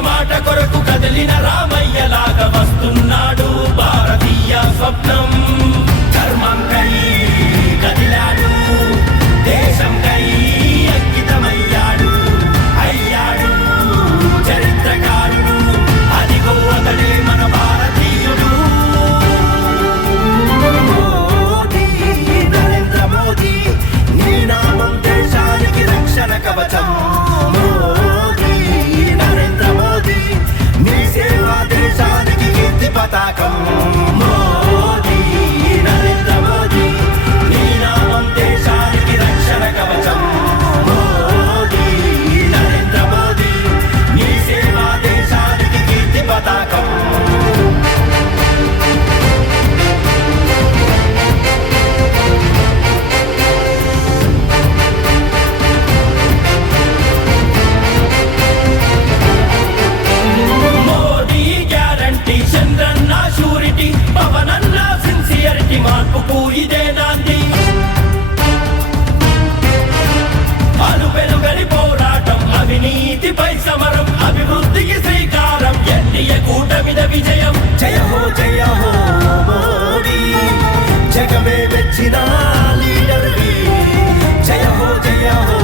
మాట కొరకు కదిలిన రామ తప్పిద విజయం. జయ హో జయ హో మోడీ. జగమే మెచ్చిన లీడర్ జయ హో జయ హో